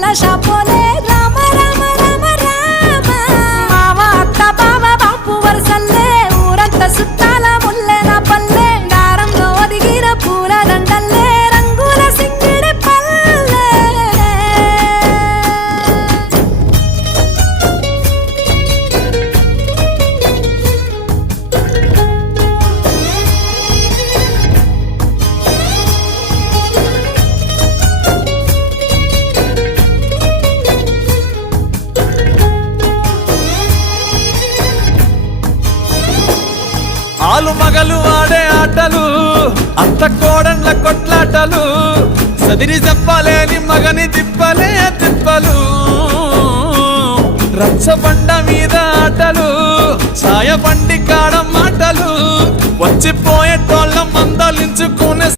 la jambe. ఆడలు మగలు ఆడే ఆటలు అత్త కోడన్ల కొట్లాటలు. సదిరి చెప్పలేని మగని తిప్పలే తిప్పలు. రచ్చబండ మీద ఆటలు సాయబండి కాడ మాటలు. వచ్చిపోయి